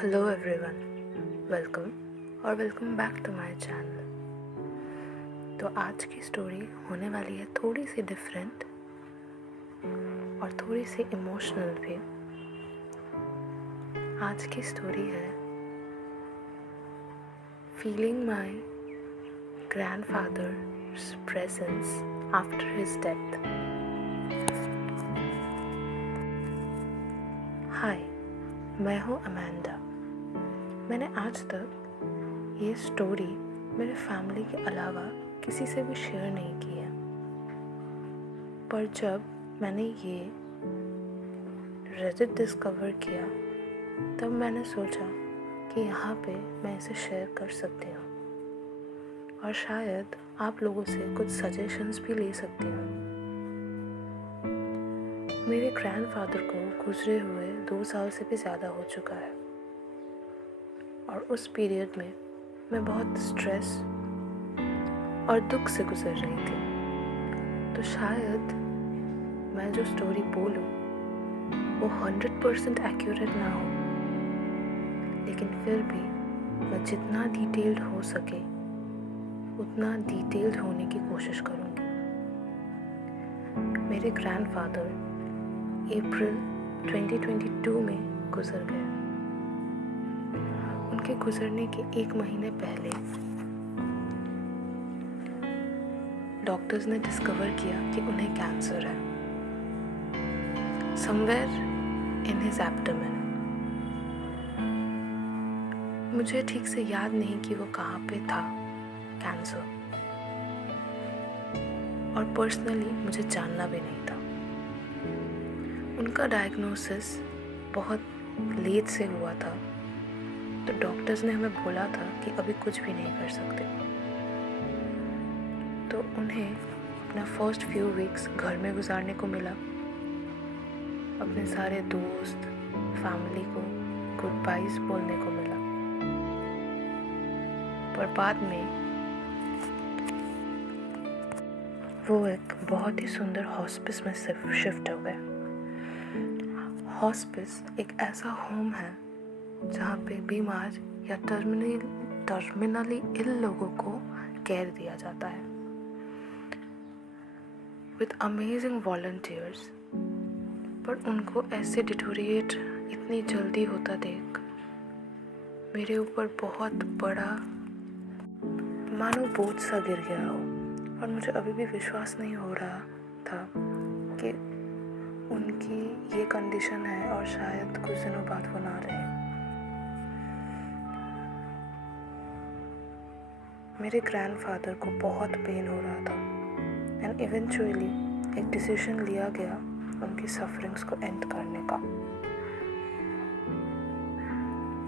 Hello everyone, welcome और welcome back to my channel. तो आज की स्टोरी होने वाली है थोड़ी सी डिफरेंट और थोड़ी सी इमोशनल भी। आज की स्टोरी है feeling my grandfather's presence after his death. Hi, मैं हूँ अमेंडा। मैंने आज तक ये स्टोरी मेरे फैमिली के अलावा किसी से भी शेयर नहीं की है, पर जब मैंने ये रेडिट डिस्कवर किया तब मैंने सोचा कि यहाँ पे मैं इसे शेयर कर सकती हूँ और शायद आप लोगों से कुछ सजेशंस भी ले सकती हूँ। मेरे ग्रैंडफादर को गुजरे हुए 2 साल से भी ज़्यादा हो चुका है और उस पीरियड में मैं बहुत स्ट्रेस और दुख से गुजर रही थी। तो शायद मैं जो स्टोरी बोलूँ वो 100% एक्यूरेट ना हो, लेकिन फिर भी मैं जितना डिटेल्ड हो सके उतना डिटेल्ड होने की कोशिश करूँगी। मेरे ग्रैंडफादर अप्रैल 2022 में गुजर गए। उनके गुजरने के 1 महीने पहले डॉक्टर्स ने डिस्कवर किया कि उन्हें कैंसर है समवेयर इन हिज एब्डोमेन। मुझे ठीक से याद नहीं कि वो कहाँ पे था कैंसर, और पर्सनली मुझे जानना भी नहीं था। उनका डायग्नोसिस बहुत लेट से हुआ था, तो डॉक्टर्स ने हमें बोला था कि अभी कुछ भी नहीं कर सकते। तो उन्हें अपना फर्स्ट फ्यू वीक्स घर में गुजारने को मिला, अपने सारे दोस्त फैमिली को गुड बाइज बोलने को मिला। पर बाद में वो एक बहुत ही सुंदर हॉस्पिस में शिफ्ट हो गए। हॉस्पिस एक ऐसा होम है जहाँ पे बीमार या टर्मिनली इल लोगों को केयर दिया जाता है विद अमेजिंग वॉलंटियर्स। पर उनको ऐसे डिटोरिएट इतनी जल्दी होता देख मेरे ऊपर बहुत बड़ा मानो बोझ सा गिर गया हो, और मुझे अभी भी विश्वास नहीं हो रहा था कि उनकी ये कंडीशन है और शायद कुछ दिनों बाद वो ना रहे। मेरे ग्रैंडफादर को बहुत पेन हो रहा था एंड इवेंचुअली एक डिसीजन लिया गया उनकी सफरिंग्स को एंड करने का।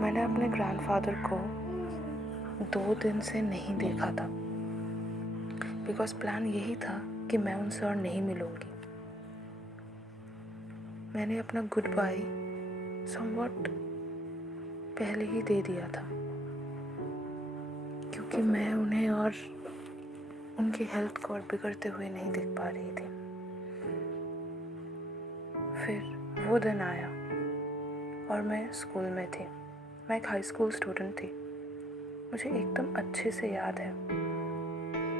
मैंने अपने ग्रैंडफादर को 2 दिन से नहीं देखा था, बिकॉज प्लान यही था कि मैं उनसे और नहीं मिलूंगी। मैंने अपना गुड बाय समवॉट पहले ही दे दिया था, क्योंकि मैं उन्हें और उनकी हेल्थ को और बिगड़ते हुए नहीं देख पा रही थी। फिर वो दिन आया और मैं स्कूल में थी। मैं एक हाई स्कूल स्टूडेंट थी। मुझे एकदम अच्छे से याद है,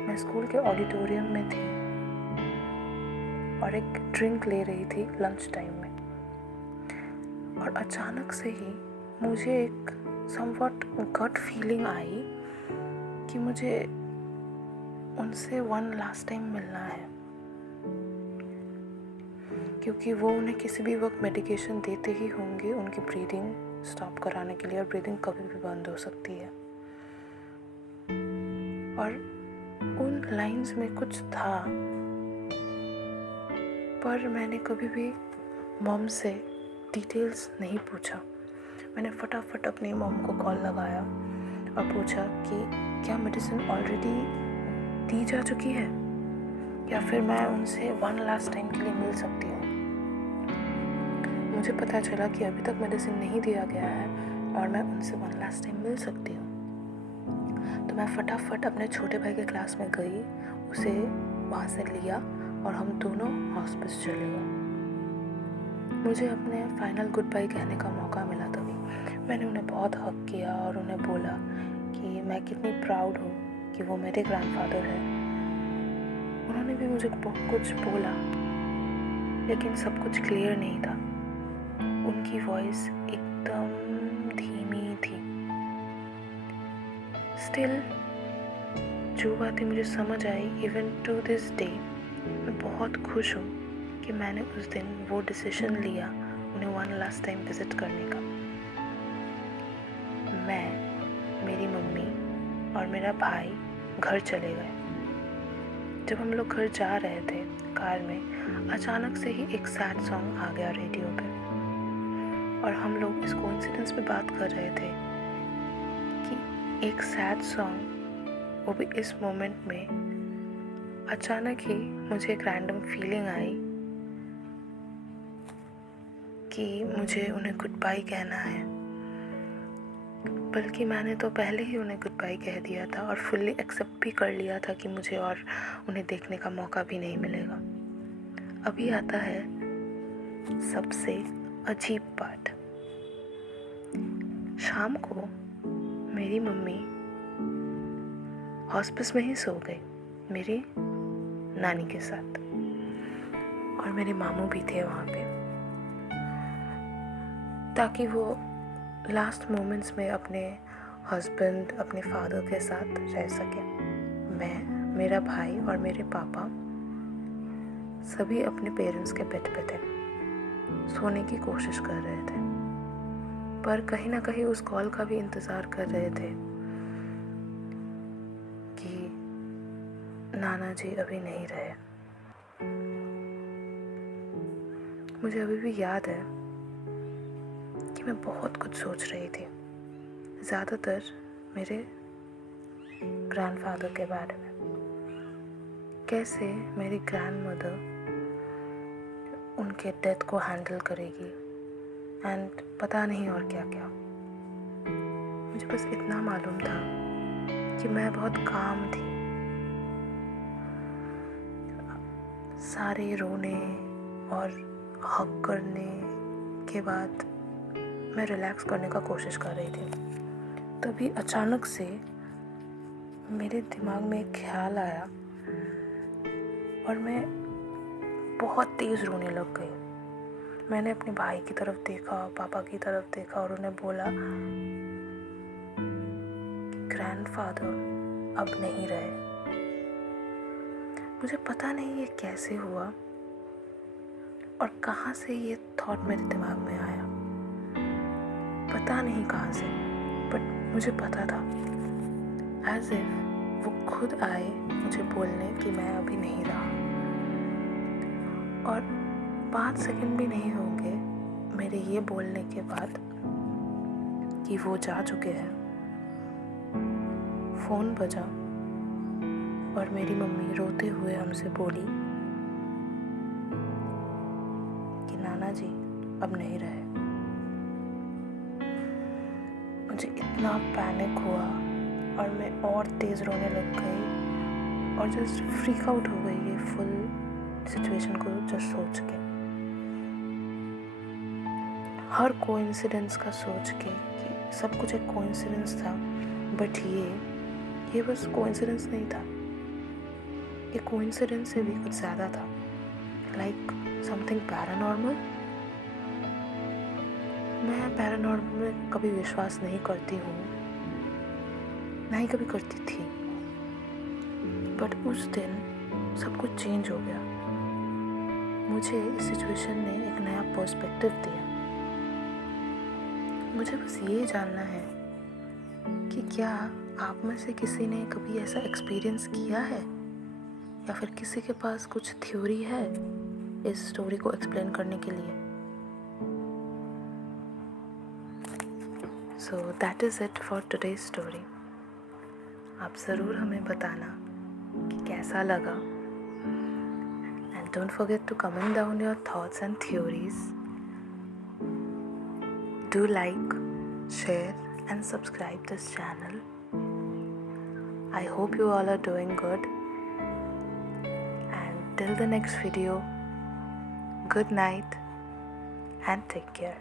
मैं स्कूल के ऑडिटोरियम में थी और एक ड्रिंक ले रही थी लंच टाइम में, और अचानक से ही मुझे एक समवॉट गट फीलिंग आई कि मुझे उनसे वन लास्ट टाइम मिलना है, क्योंकि वो उन्हें किसी भी वक्त मेडिकेशन देते ही होंगे उनकी ब्रीदिंग स्टॉप कराने के लिए, और ब्रीदिंग कभी भी बंद हो सकती है। और उन लाइंस में कुछ था, पर मैंने कभी भी मॉम से डिटेल्स नहीं पूछा। मैंने फटाफट अपनी मॉम को कॉल लगाया और पूछा कि क्या मेडिसिन ऑलरेडी दी जा चुकी है, या फिर मैं उनसे वन लास्ट टाइम के लिए मिल सकती हूँ। मुझे पता चला कि अभी तक मेडिसिन नहीं दिया गया है और मैं उनसे वन लास्ट टाइम मिल सकती हूँ। तो मैं फटाफट अपने छोटे भाई के क्लास में गई, उसे वहाँ से लिया और हम दोनों हॉस्पिस चले गए। मुझे अपने फाइनल गुड बाय कहने का मौका मिला तभी। मैंने उन्हें बहुत हक किया और उन्हें बोला कि मैं कितनी प्राउड हूँ कि वो मेरे ग्रैंडफादर हैं। उन्होंने भी मुझे बहुत कुछ बोला, लेकिन सब कुछ क्लियर नहीं था। उनकी वॉइस एकदम धीमी थी। स्टिल जो बातें मुझे समझ आई, इवन टू दिस डे, मैं बहुत खुश हूँ कि मैंने उस दिन वो डिसीजन लिया उन्हें वन लास्ट टाइम विज़िट करने का। मैं, मेरी मम्मी और मेरा भाई घर चले गए। जब हम लोग घर जा रहे थे कार में, अचानक से ही एक सैड सॉन्ग आ गया रेडियो पे, और हम लोग इस कोइंसिडेंस पे बात कर रहे थे कि एक सैड सॉन्ग, वो भी इस मोमेंट में अचानक ही मुझे एक रैंडम फीलिंग आई कि मुझे उन्हें गुड बाय कहना है। बल्कि मैंने तो पहले ही उन्हें गुड बाय कह दिया था और फुल्ली एक्सेप्ट भी कर लिया था कि मुझे और उन्हें देखने का मौका भी नहीं मिलेगा। अभी आता है सबसे अजीब पार्ट। शाम को मेरी मम्मी हॉस्पिस में ही सो गई मेरी नानी के साथ, और मेरे मामू भी थे वहाँ पे, ताकि वो लास्ट मोमेंट्स में अपने हस्बैंड, अपने फादर के साथ रह सके। मैं, मेरा भाई और मेरे पापा सभी अपने पेरेंट्स के बेड पे थे, सोने की कोशिश कर रहे थे, पर कहीं ना कहीं उस कॉल का भी इंतज़ार कर रहे थे कि नाना जी अभी नहीं रहे। मुझे अभी भी याद है कि मैं बहुत कुछ सोच रही थी, ज़्यादातर मेरे ग्रैंडफादर के बारे में, कैसे मेरी ग्रैंडमदर उनके डेथ को हैंडल करेगी एंड पता नहीं और क्या क्या। मुझे बस इतना मालूम था कि मैं बहुत काम थी। सारे रोने और हक करने के बाद मैं रिलैक्स करने का कोशिश कर रही थी। तभी अचानक से मेरे दिमाग में एक ख्याल आया और मैं बहुत तेज़ रोने लग गई। मैंने अपने भाई की तरफ देखा, पापा की तरफ देखा और उन्हें बोला, ग्रैंडफादर अब नहीं रहे। मुझे पता नहीं ये कैसे हुआ और कहाँ से ये थॉट मेरे दिमाग में आया, पता नहीं कहाँ से, बट मुझे पता था, एज इफ वो खुद आए मुझे बोलने कि मैं अभी नहीं रहा। और 5 सेकंड भी नहीं होंगे मेरे ये बोलने के बाद कि वो जा चुके हैं। फ़ोन बजा और मेरी मम्मी रोते हुए हमसे बोली कि नाना जी अब नहीं रहे। मुझे इतना पैनिक हुआ और मैं और तेज़ रोने लग गई और जस्ट फ्रीक आउट हो गई ये फुल सिचुएशन को जस्ट सोच के, हर कोइंसिडेंस का सोच के कि सब कुछ एक कोइंसिडेंस था, बट ये बस कोइंसिडेंस नहीं था, ये कोइंसिडेंस से भी कुछ ज़्यादा था, लाइक समथिंग पैरानॉर्मल। मैं पैरानॉर्मल में कभी विश्वास नहीं करती हूँ, ना ही कभी करती थी, बट उस दिन सब कुछ चेंज हो गया। मुझे इस सिचुएशन ने एक नया पर्सपेक्टिव दिया। मुझे बस ये जानना है कि क्या आप में से किसी ने कभी ऐसा एक्सपीरियंस किया है, या फिर किसी के पास कुछ थ्योरी है इस स्टोरी को एक्सप्लेन करने के लिए। So that is it for today's story. आप ज़रूर हमें बताना कि कैसा लगा, and don't forget to comment down your thoughts and theories. Do like, share and subscribe this channel. I hope you all are doing good, and till the next video, good night and take care.